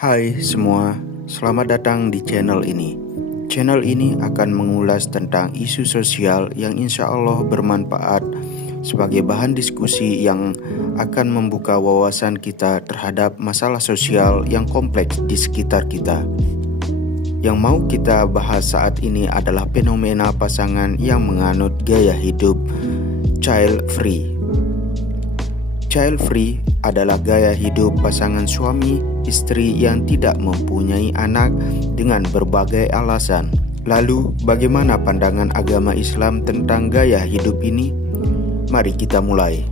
Hai semua, selamat datang di channel ini. Channel ini akan mengulas tentang isu sosial yang insya Allah bermanfaat sebagai bahan diskusi yang akan membuka wawasan kita terhadap masalah sosial yang kompleks di sekitar kita. Yang mau kita bahas saat ini adalah fenomena pasangan yang menganut gaya hidup child free. Child free adalah gaya hidup pasangan suami istri yang tidak mempunyai anak dengan berbagai alasan. Lalu, bagaimana pandangan agama Islam tentang gaya hidup ini? Mari kita mulai.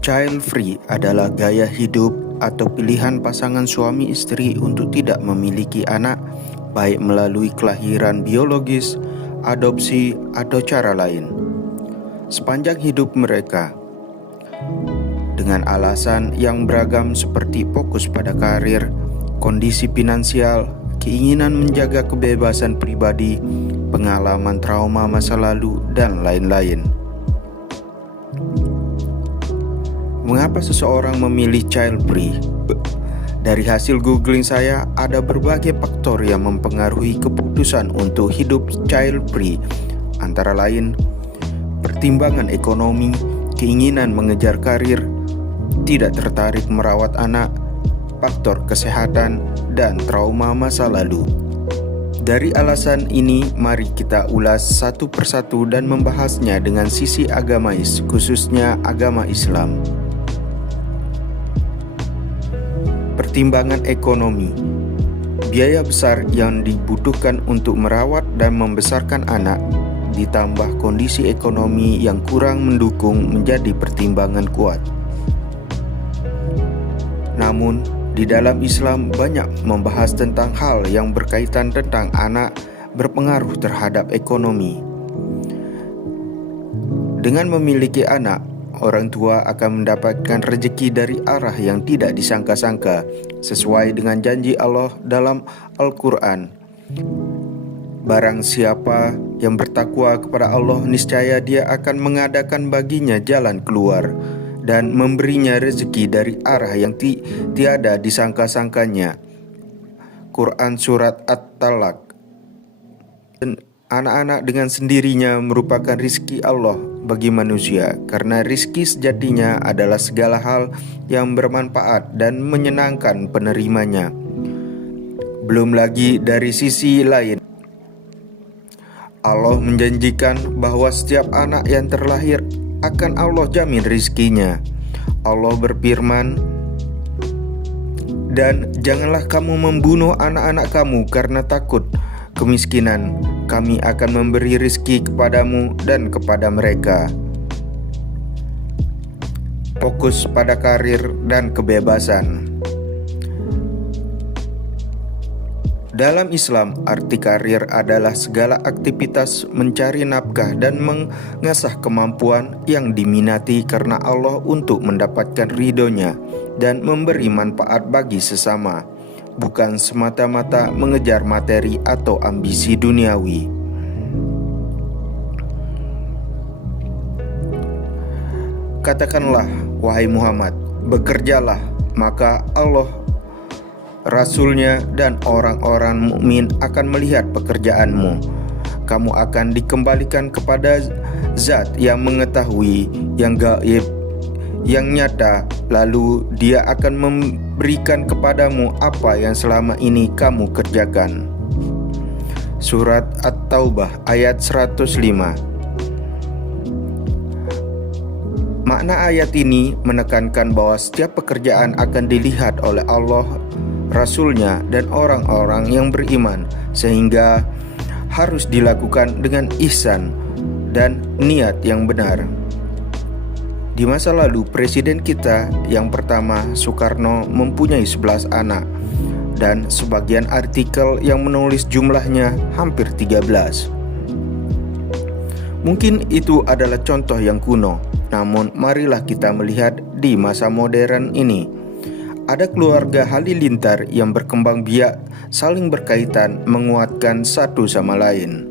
Child free adalah gaya hidup atau pilihan pasangan suami istri untuk tidak memiliki anak, baik melalui kelahiran biologis, adopsi, atau cara lain. Sepanjang hidup mereka, dengan alasan yang beragam seperti fokus pada karir, kondisi finansial, keinginan menjaga kebebasan pribadi, pengalaman trauma masa lalu, dan lain-lain. Mengapa seseorang memilih child free? Dari hasil googling saya, ada berbagai faktor yang mempengaruhi keputusan untuk hidup child free, antara lain pertimbangan ekonomi, keinginan mengejar karir, tidak tertarik merawat anak, faktor kesehatan, dan trauma masa lalu. Dari alasan ini, mari kita ulas satu persatu dan membahasnya dengan sisi agamais, khususnya agama Islam. Pertimbangan ekonomi. Biaya besar yang dibutuhkan untuk merawat dan membesarkan anak, ditambah kondisi ekonomi yang kurang mendukung menjadi pertimbangan kuat. Namun, di dalam Islam banyak membahas tentang hal yang berkaitan tentang anak berpengaruh terhadap ekonomi. Dengan memiliki anak, orang tua akan mendapatkan rezeki dari arah yang tidak disangka-sangka, sesuai dengan janji Allah dalam Al-Quran. Barang siapa yang bertakwa kepada Allah, niscaya Dia akan mengadakan baginya jalan keluar dan memberinya rezeki dari arah yang tiada disangka-sangkanya. Quran Surat At-Talaq. Anak-anak dengan sendirinya merupakan rizki Allah bagi manusia, karena rizki sejatinya adalah segala hal yang bermanfaat dan menyenangkan penerimanya. Belum lagi dari sisi lain, Allah menjanjikan bahwa setiap anak yang terlahir akan Allah jamin rizkinya. Allah berfirman, "Dan janganlah kamu membunuh anak-anak kamu karena takut kemiskinan. Kami akan memberi rizki kepadamu dan kepada mereka." Fokus pada karir dan kebebasan. Dalam Islam, arti karir adalah segala aktivitas mencari nafkah dan mengasah kemampuan yang diminati karena Allah untuk mendapatkan ridhonya dan memberi manfaat bagi sesama, bukan semata-mata mengejar materi atau ambisi duniawi. Katakanlah, wahai Muhammad, bekerjalah, maka Allah, Rasulnya, dan orang-orang mukmin akan melihat pekerjaanmu. Kamu akan dikembalikan kepada Zat yang mengetahui yang gaib, yang nyata, lalu Dia akan memberikan kepadamu apa yang selama ini kamu kerjakan. Surat At-Taubah ayat 105. Makna ayat ini menekankan bahwa setiap pekerjaan akan dilihat oleh Allah, Rasulnya, dan orang-orang yang beriman, sehingga harus dilakukan dengan ihsan dan niat yang benar. Di masa lalu, presiden kita yang pertama, Soekarno, mempunyai 11 anak, dan sebagian artikel yang menulis jumlahnya hampir 13. Mungkin itu adalah contoh yang kuno, namun marilah kita melihat di masa modern ini. Ada keluarga halilintar yang berkembang biak, saling berkaitan, menguatkan satu sama lain.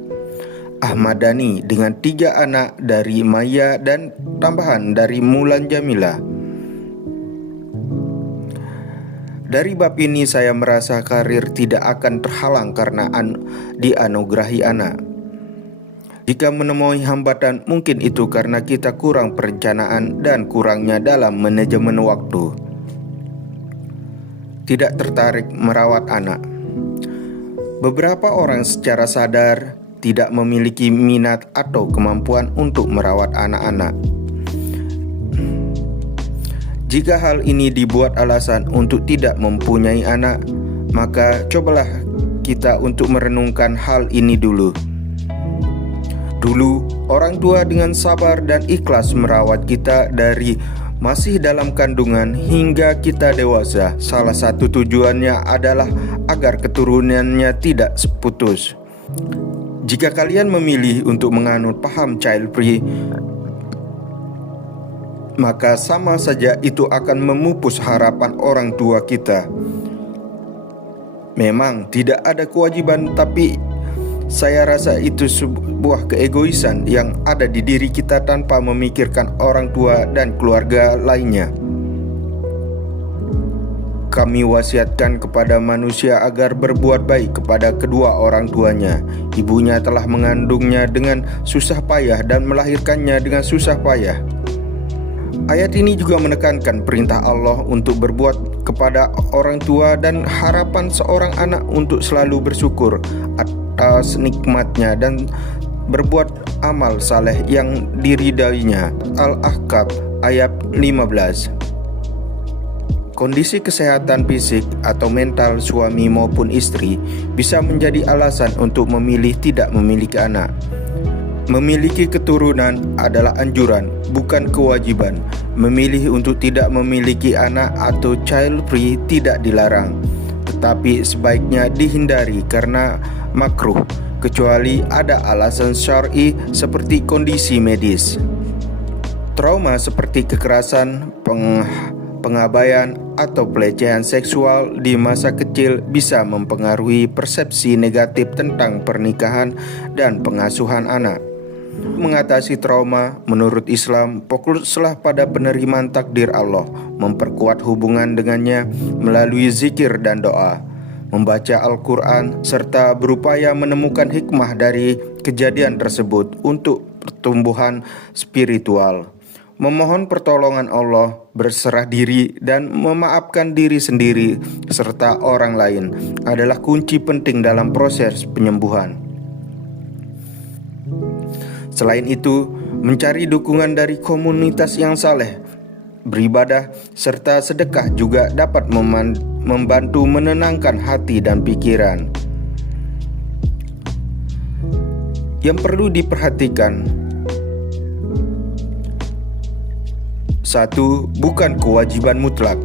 Ahmad Dhani dengan 3 anak dari Maya dan tambahan dari Mulan Jamila. Dari bab ini saya merasa karir tidak akan terhalang karena dianugerahi anak. Jika menemui hambatan, mungkin itu karena kita kurang perencanaan dan kurangnya dalam manajemen waktu. Tidak tertarik merawat anak. Beberapa orang secara sadar tidak memiliki minat atau kemampuan untuk merawat anak-anak. Jika hal ini dibuat alasan untuk tidak mempunyai anak, maka cobalah kita untuk merenungkan hal ini dulu. Dulu, orang tua dengan sabar dan ikhlas merawat kita dari masih dalam kandungan hingga kita dewasa. Salah satu tujuannya adalah agar keturunannya tidak putus. Jika kalian memilih untuk menganut paham child free, maka sama saja itu akan memupus harapan orang tua kita. Memang tidak ada kewajiban, tapi saya rasa itu sebuah keegoisan yang ada di diri kita tanpa memikirkan orang tua dan keluarga lainnya. Kami wasiatkan kepada manusia agar berbuat baik kepada kedua orang tuanya. Ibunya telah mengandungnya dengan susah payah dan melahirkannya dengan susah payah. Ayat ini juga menekankan perintah Allah untuk berbuat kepada orang tua dan harapan seorang anak untuk selalu bersyukur atas nikmatnya dan berbuat amal saleh yang diridainya. Al-Ahqaf ayat 15. Kondisi kesehatan fisik atau mental suami maupun istri bisa menjadi alasan untuk memilih tidak memiliki anak. Memiliki keturunan adalah anjuran, bukan kewajiban. Memilih untuk tidak memiliki anak atau child free tidak dilarang, tetapi sebaiknya dihindari karena makruh, kecuali ada alasan syar'i seperti kondisi medis. Trauma seperti kekerasan, pengabaian, atau pelecehan seksual di masa kecil bisa mempengaruhi persepsi negatif tentang pernikahan dan pengasuhan anak. Mengatasi trauma, menurut Islam, fokuslah pada penerimaan takdir Allah, memperkuat hubungan dengannya melalui zikir dan doa, membaca Al-Quran, serta berupaya menemukan hikmah dari kejadian tersebut untuk pertumbuhan spiritual. Memohon pertolongan Allah, berserah diri, dan memaafkan diri sendiri serta orang lain adalah kunci penting dalam proses penyembuhan. Selain itu, mencari dukungan dari komunitas yang saleh, beribadah, serta sedekah juga dapat membantu menenangkan hati dan pikiran. Yang perlu diperhatikan: 1. Bukan kewajiban mutlak.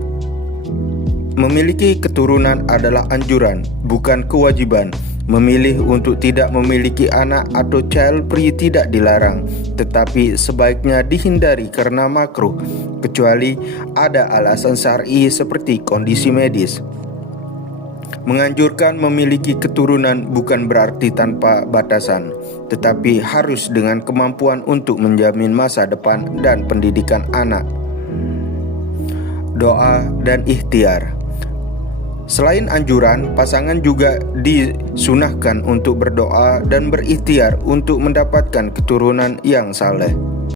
Memiliki keturunan adalah anjuran, bukan kewajiban. Memilih untuk tidak memiliki anak atau child free tidak dilarang, tetapi sebaiknya dihindari karena makruh, kecuali ada alasan syar'i seperti kondisi medis. Menganjurkan memiliki keturunan bukan berarti tanpa batasan, tetapi harus dengan kemampuan untuk menjamin masa depan dan pendidikan anak. Doa dan ikhtiar. Selain anjuran, pasangan juga disunahkan untuk berdoa dan berikhtiar untuk mendapatkan keturunan yang saleh.